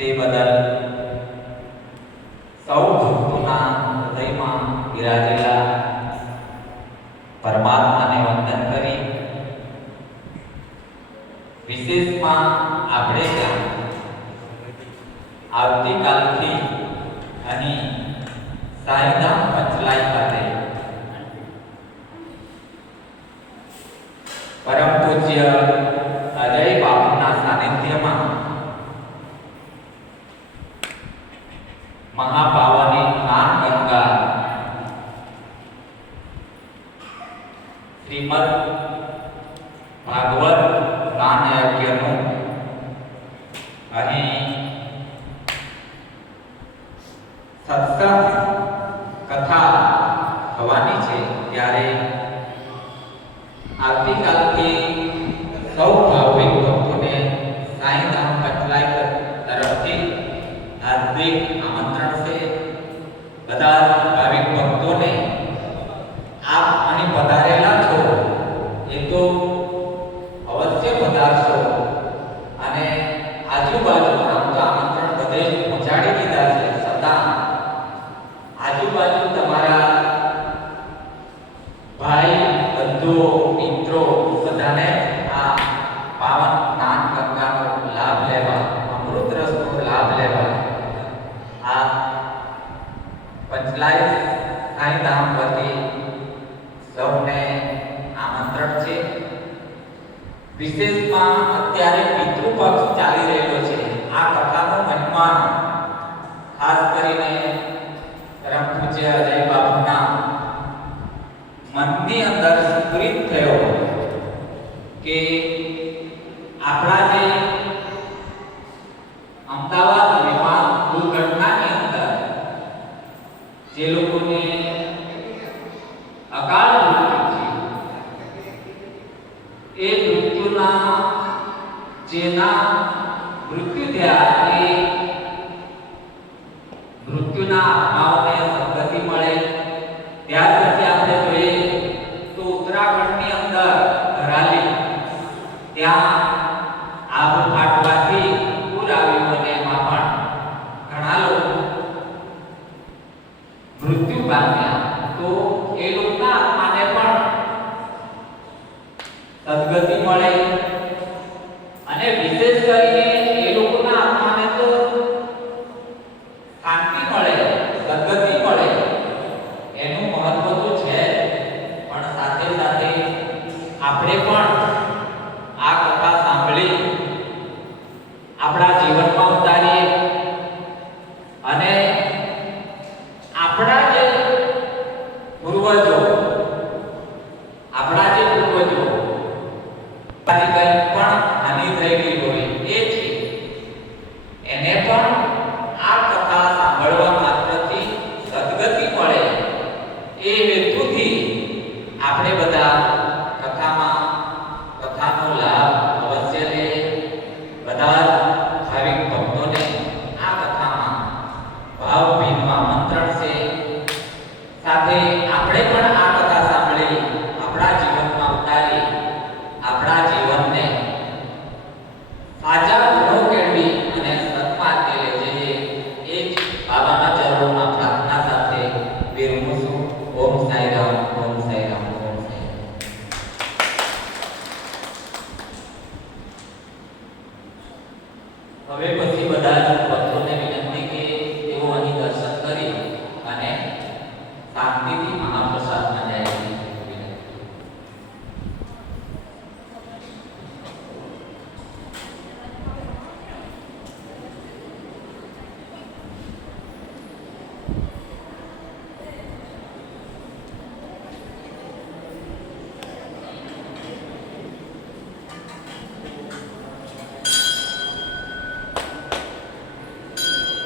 તે બદલ સૌ ભક્તોના હૃદયમાં બિરાજેલા પરમાત્માને વંદન કરી વિશેષમાં આપણે ત્યાં આવતીકાલથી અહીં સાંઈધામ પંચલાઈ ખાતે પરમ પૂજ્ય અજય બાપુના સાનિધ્યમાં મહાપાવની જ્ઞાન ગંગા. શ્રીમદ ભાગવત જ્ઞાન યજ્ઞનું અહીં સત્સંગ કથા થવાની છે ત્યારે આવતીકાલથી સૌ ભાવિક ભક્તોને સાંઈધામ પંચલાય તરફથી હાર્દિક આમંત્રણ છે બધા જ ભાવિક ભક્તોને આપ અહીં પધારેલા છો, એ તો અવશ્ય પધારશો. અને આજુબાજુ આમ તો આમંત્રણ બધે જ પહોંચાડી દીધા છે છતાં આજુબાજુ તમારા ભાઈ, બંધુઓ, મિત્રો, બધાને આ પાવન જ્ઞાન ગંગાનો લાભ લેવા, અમૃત રસનો લાભ લેવા. આ પંચલાય સાંઈધામ વતી સૌને આમંત્રણ છે. વિશેષમાં અત્યારે પિતૃપક્ષ ચાલી રહેલો છે. આ કથાનો મહેમાન ખાસ કરીને પરમ પૂજ્ય અજય બાપુના મનની અંદર સ્ફુરિત થયો કે આપણા જે અમદાવાદ વિમાન દુર્ઘટનાની અંદર જે લોકોને અકાળ મૃત્યુ થયું એ મૃત્યુના જેના મૃત્યુ થયા એ મૃત્યુના આત્માઓને સદગતિ મળે ત્યાર પછી આપણે જોઈએ તો ઉત્તરાખંડની અંદર ધરાલી ત્યાં આબ ફાટવાથી પૂર આવ્યું અને એમાં પણ ઘણા લોકો મૃત્યુ પામ્યા તો એ લોકોના આત્માને પણ સદગતિ મળે અને વિશેષ કરીને એ લોકોના આત્માને તો શાંતિ મળે સદગતિ મળે એનું મહત્વ તો છે પણ સાથે સાથે આપણે પણ આ કથા સાંભળી આપણા જીવનમાં ઉતારીએ. અને આપણા જે પૂર્વજો, આપણા જે પૂર્વજો કંઈ પણ હાનિ થયેલી હોય એ છે. એને પણ આ કથા સાંભળવા માત્રથી સદગતિ મળે એ હેતુથી આપણે બધા કથામાં કથાનો લાભ અવશ્ય લે બધા જ ભાવિક ભક્તોને આ કથામાં ભાવભીનું આમંત્રણ છે સાથે આપણે પણ આ કથા સાંભળી આપણા જીવનમાં ઉતારી આપણા જીવનને સાચા ગુણો કેળવી અને સન્માર્ગે લઈ જઈએ એ જ બાબાના ચરણોમાં પ્રાર્થના સાથે વિરમું છું ઓમ સાઈ રામ ઓમ સાઈ રામ ઓમ સાઈ રામ હવે પછી બધા